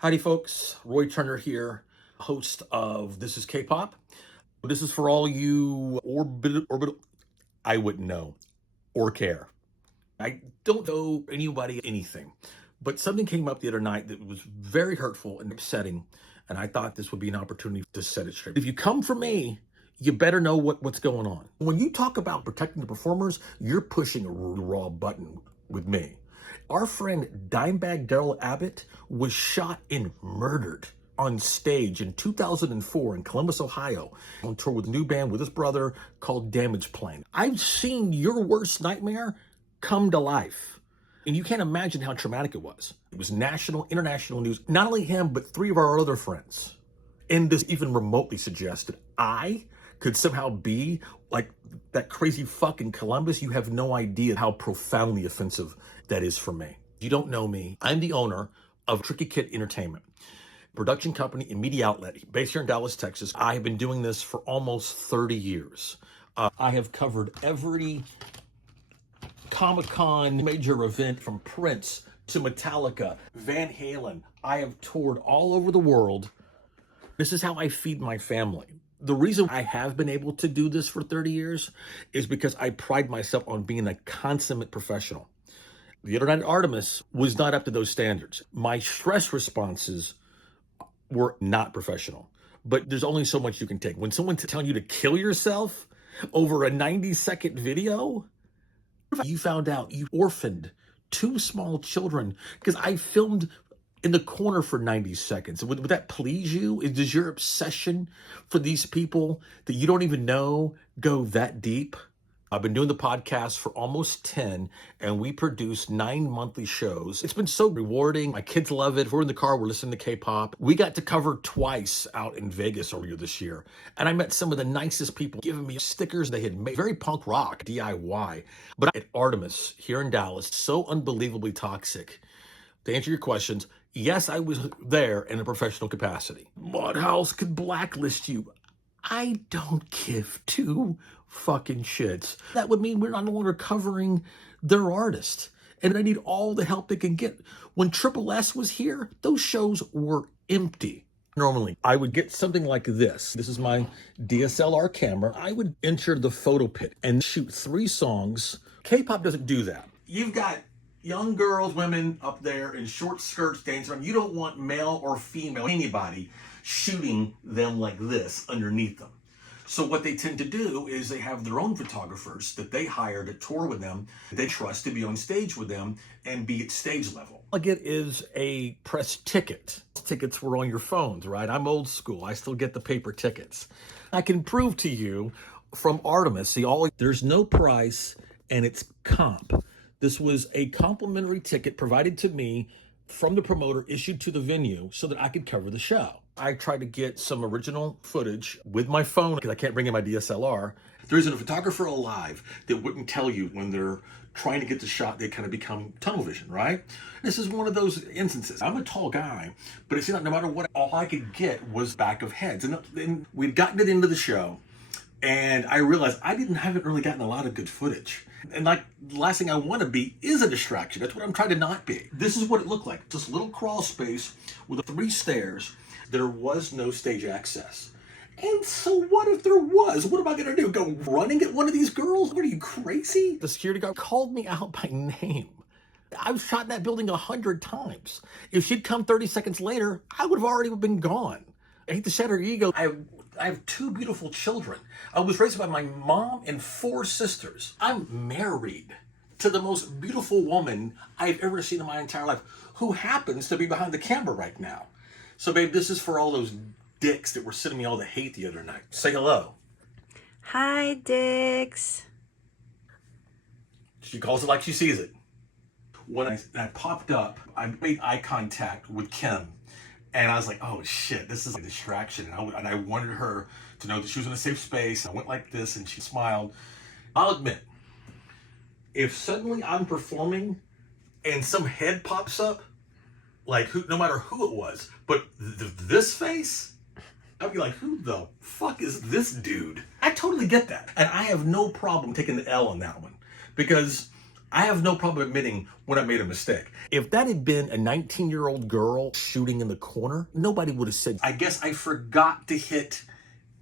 Howdy folks, Roy Turner here, host of This is K-Pop. This is for all you orbital, I wouldn't know or care. I don't owe anybody anything, but something came up the other night that was very hurtful and upsetting, and I thought this would be an opportunity to set it straight. If you come for me, you better know what's going on. When you talk about protecting the performers, you're pushing a raw button with me. Our friend Dimebag Darrell Abbott was shot and murdered on stage in 2004 in Columbus, Ohio, on tour with a new band with his brother called Damage Plane. I've seen your worst nightmare come to life. And you can't imagine how traumatic it was. It was national, international news. Not only him, but 3 of our other friends. And this even remotely suggested I could somehow be like that crazy fuck in Columbus. You have no idea how profoundly offensive that is for me. You don't know me. I'm the owner of Tricky Kid Entertainment, production company and media outlet based here in Dallas, Texas. I have been doing this for almost 30 years. I have covered every Comic-Con major event from Prince to Metallica, Van Halen. I have toured all over the world. This is how I feed my family. The reason I have been able to do this for 30 years is because I pride myself on being a consummate professional. The other night at ARTMS was not up to those standards. My stress responses were not professional. But there's only so much you can take. When someone's telling you to kill yourself over a 90-second video, you found out you orphaned 2 small children because I filmed in the corner for 90 seconds. Would that please you? Does your obsession for these people that you don't even know go that deep? I've been doing the podcast for almost 10, and we produce 9 monthly shows. It's been so rewarding. My kids love it. If we're in the car, we're listening to K-pop. We got to cover twice out in Vegas earlier this year, and I met some of the nicest people giving me stickers they had made. Very punk rock, DIY. But at ARTMS here in Dallas, so unbelievably toxic. To answer your questions, yes, I was there in a professional capacity. Mudhouse could blacklist you. I don't give 2 fucking shits. That would mean we're no longer covering their artist. And they need all the help they can get. When Triple S was here, those shows were empty. Normally, I would get something like this. This is my DSLR camera. I would enter the photo pit and shoot 3 songs. K-pop doesn't do that. You've got young girls, women up there in short skirts dancing around. You don't want male or female, anybody, shooting them like this underneath them. So what they tend to do is they have their own photographers that they hire to tour with them, they trust to be on stage with them and be at stage level. All I get is a press ticket. Tickets were on your phones, right? I'm old school. I still get the paper tickets. I can prove to you from ARTMS, there's no price and it's comp. This was a complimentary ticket provided to me from the promoter, issued to the venue so that I could cover the show. I tried to get some original footage with my phone because I can't bring in my DSLR. There isn't a photographer alive that wouldn't tell you when they're trying to get the shot, they kind of become tunnel vision, right? This is one of those instances. I'm a tall guy, but it seemed like no matter what, all I could get was back of heads. And then we'd gotten it into the show, and I realized haven't really gotten a lot of good footage. And like, the last thing I want to be is a distraction. That's what I'm trying to not be. This is what it looked like. Just a little crawl space with 3 stairs. There was no stage access. And so what if there was? What am I going to do? Go running at one of these girls? What are you, crazy? The security guard called me out by name. I've shot in that building 100 times. If she'd come 30 seconds later, I would have already been gone. I hate to shatter her ego. I have 2 beautiful children. I was raised by my mom and 4 sisters. I'm married to the most beautiful woman I've ever seen in my entire life, who happens to be behind the camera right now. So, babe, this is for all those dicks that were sending me all the hate the other night. Say hello. Hi, dicks. She calls it like she sees it. When I popped up, I made eye contact with Kim. And I was like, oh shit, this is a distraction. And I wanted her to know that she was in a safe space. I went like this and she smiled. I'll admit, if suddenly I'm performing and some head pops up, like no matter who it was, but this face, I'd be like, who the fuck is this dude? I totally get that. And I have no problem taking the L on that one, because I have no problem admitting when I made a mistake. If that had been a 19-year-old girl shooting in the corner, nobody would have said, I guess I forgot to hit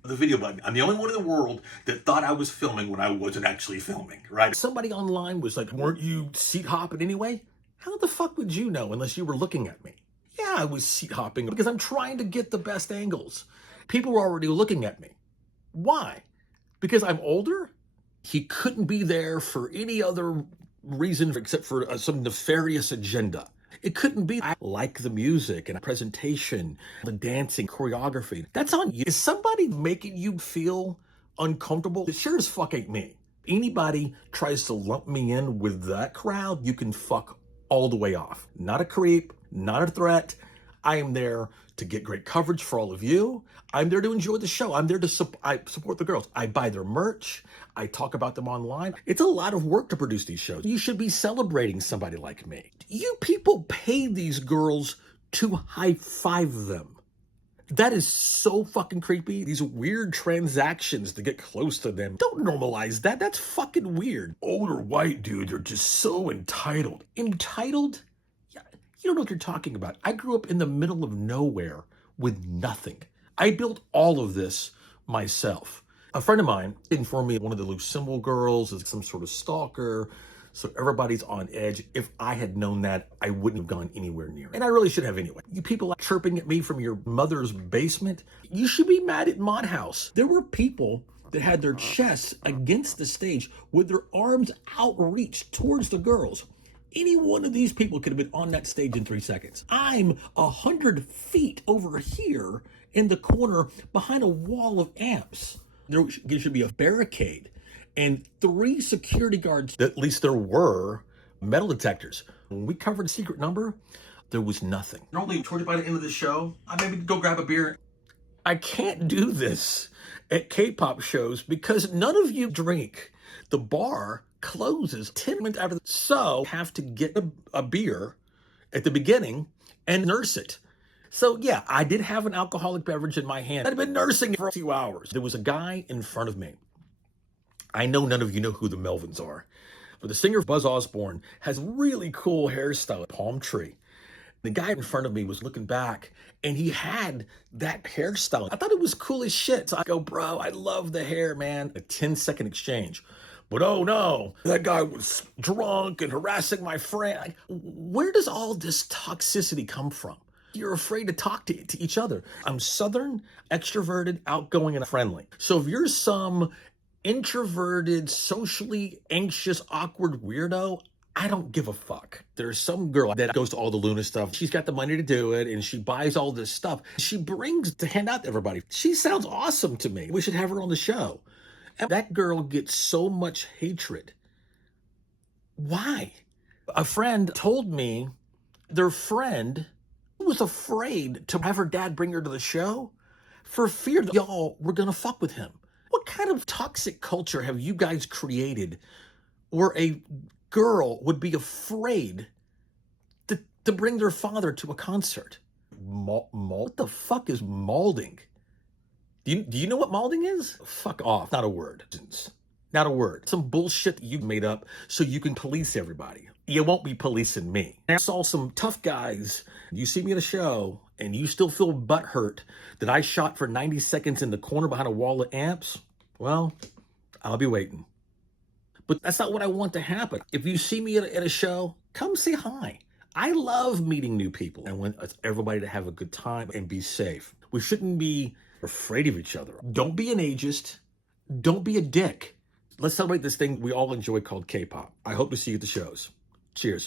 the video button. I'm the only one in the world that thought I was filming when I wasn't actually filming, right? Somebody online was like, weren't you seat hopping anyway? How the fuck would you know unless you were looking at me? Yeah, I was seat hopping because I'm trying to get the best angles. People were already looking at me. Why? Because I'm older? He couldn't be there for any other reason except for some nefarious agenda. It couldn't be. I like the music and presentation, the dancing, choreography. That's on you. Is somebody making you feel uncomfortable? It sure as fuck ain't me. Anybody tries to lump me in with that crowd, you can fuck all the way off. Not a creep, not a threat. I am there to get great coverage for all of you. I'm there to enjoy the show. I'm there to support the girls. I buy their merch. I talk about them online. It's a lot of work to produce these shows. You should be celebrating somebody like me. You people pay these girls to high five them. That is so fucking creepy. These weird transactions to get close to them. Don't normalize that. That's fucking weird. Older white dudes are just so entitled. Entitled? Yeah, you don't know what you're talking about. I grew up in the middle of nowhere with nothing. I built all of this myself. A friend of mine informed me one of the loose symbol girls is some sort of stalker. So everybody's on edge. If I had known that, I wouldn't have gone anywhere near it. And I really should have anyway. You people chirping at me from your mother's basement, you should be mad at Mod House. There were people that had their chests against the stage with their arms outreached towards the girls. Any one of these people could have been on that stage in 3 seconds. I'm 100 feet over here in the corner behind a wall of amps. There should be a barricade and 3 security guards. At least there were metal detectors. When we covered Secret Number, there was nothing. Normally, towards by the end of the show, I maybe go grab a beer. I can't do this at K-pop shows because none of you drink. The bar closes 10 minutes after. So have to get a beer at the beginning and nurse it. So yeah, I did have an alcoholic beverage in my hand. I'd been nursing it for a few hours. There was a guy in front of me. I know none of you know who the Melvins are, but the singer Buzz Osborne has really cool hairstyle, palm tree. The guy in front of me was looking back and he had that hairstyle. I thought it was cool as shit. So I go, bro, I love the hair, man. A 10-second exchange. But oh no, that guy was drunk and harassing my friend. Like, where does all this toxicity come from? You're afraid to talk to each other. I'm Southern, extroverted, outgoing, and friendly. So if you're some introverted, socially anxious, awkward weirdo, I don't give a fuck. There's some girl that goes to all the Luna stuff. She's got the money to do it, and she buys all this stuff. She brings to hand out to everybody. She sounds awesome to me. We should have her on the show. And that girl gets so much hatred. Why? A friend told me their friend was afraid to have her dad bring her to the show for fear that y'all were gonna fuck with him. What kind of toxic culture have you guys created where a girl would be afraid to bring their father to a concert? What the fuck is malding? Do you know what malding is? Fuck off. Not a word. Not a word. Some bullshit that you made up so you can police everybody. You won't be policing me. I saw some tough guys. You see me at a show and you still feel butthurt that I shot for 90 seconds in the corner behind a wall of amps. Well, I'll be waiting. But that's not what I want to happen. If you see me at a show, come say hi. I love meeting new people. I want everybody to have a good time and be safe. We shouldn't be afraid of each other. Don't be an ageist. Don't be a dick. Let's celebrate this thing we all enjoy called K-pop. I hope to see you at the shows. Cheers.